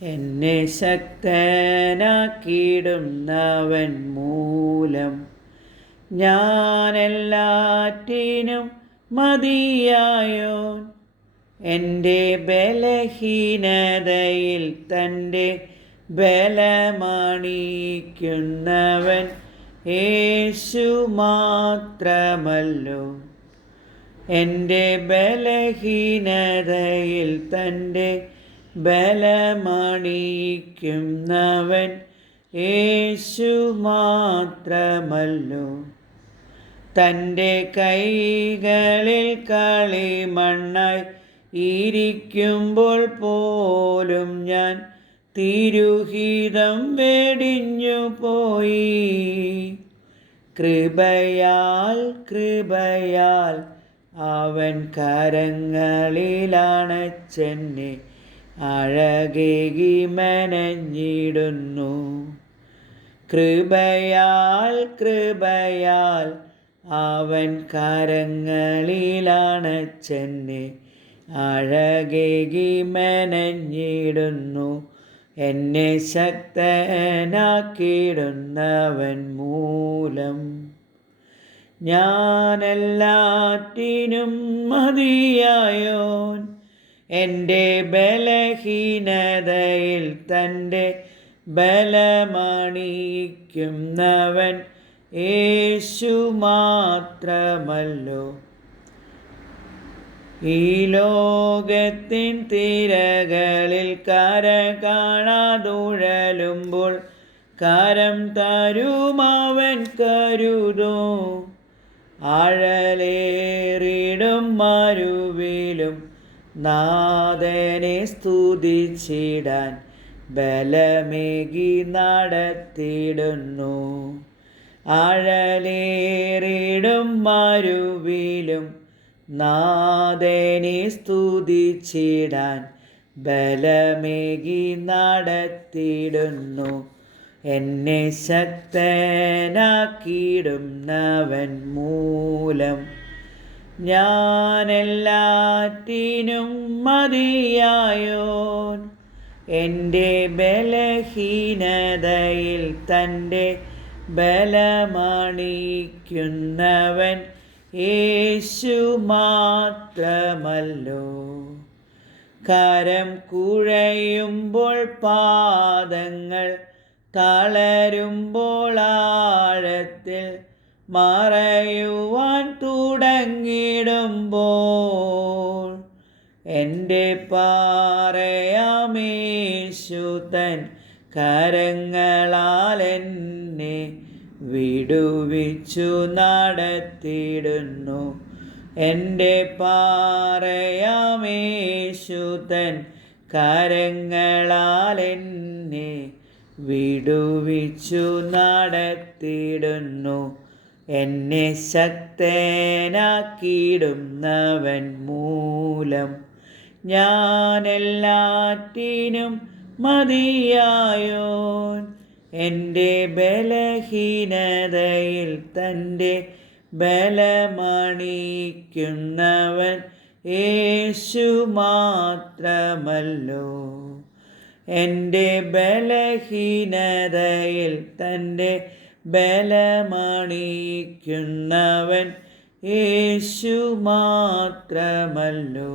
എന്നെ ശക്തനാക്കിയിടുന്നവൻ മൂലം ഞാനെല്ലാറ്റിനും മതിയായോൻ. എന്റെ ബലഹീനതയിൽ തന്റെ ബലമണിക്കുന്നവൻ യേശു മാത്രമല്ലോ. എന്റെ ബലഹീനതയിൽ തന്റെ ബലമണിക്കുന്നവൻ യേശു മാത്രമല്ലോ. തന്റെ കൈകളിൽ കളിമണ്ണായി ഇരിക്കുമ്പോൾ പോലും ഞാൻ തിരുഹിതം വെടിഞ്ഞു പോയി. കൃപയാൽ കൃപയാൽ അവൻ കരങ്ങളിലാണ് ചെന്നെ അഴകേകി മനഞ്ഞിടുന്നു കൃപയാൽ കൃപയാൽ അവൻ കരങ്ങളിലാണ് ചെന്നെ അഴകേകി മനഞ്ഞിടുന്നു എന്നെ ശക്തനാക്കിയിടുന്നവൻ മൂലം ഞാനെല്ലാറ്റിനും മതിയായോൻ. എന്റെ ബലഹീനതയിൽ തന്റെ ബലമണിക്കുന്നവൻ യേശു മാത്രമല്ലോ. ഈ ലോകത്തിൻ തിരകളിൽ കര കാണാതുഴലുമ്പോൾ കരം തരുമാവൻ കരുതോ. ആഴലേറിടും മരുവിലും നാഥനെ സ്തുതിച്ചിടാൻ ബലമേകി നടത്തിയിടുന്നു. ആഴലേറിടും മരുവിലും നാഥനെ സ്തുതിച്ചിടാൻ ബലമേകി നടത്തിയിടുന്നു. എന്നെ ശക്തനാക്കിയിടുന്നവൻ മൂലം ഞാനെല്ലാറ്റിനും മതിയായോൻ. എന്റെ ബലഹീനതയിൽ തന്റെ ബലമണിക്കുന്നവൻ യേശു മാത്രമല്ലോ. കരം കുഴയുമ്പോൾ പാദങ്ങൾ തളരുമ്പോൾ ആഴത്തിൽ മറയുവാൻ തുടങ്ങിടുമ്പോൾ എന്റെ പാറയാമേശുതൻ കരങ്ങളാൽ എന്നെ വിടുവിച്ചു നടത്തിയിടുന്നു. എന്റെ പാറയാമേശുതൻ കരങ്ങളാൽ എന്നെ വിടുവിച്ചു നടത്തിയിടുന്നു. എന്നെ ശക്തനാക്കിയിടുന്നവൻ മൂലം ഞാനെല്ലാറ്റിനും മതിയായോൻ. എന്റെ ബലഹീനതയിൽ തന്റെ ബലമണിക്കുന്നവൻ യേശു മാത്രമല്ലോ. എന്റെ ബലഹീനതയിൽ തന്റെ ബലമണിക്കുന്നവൻ യേശു മാത്രമല്ലോ.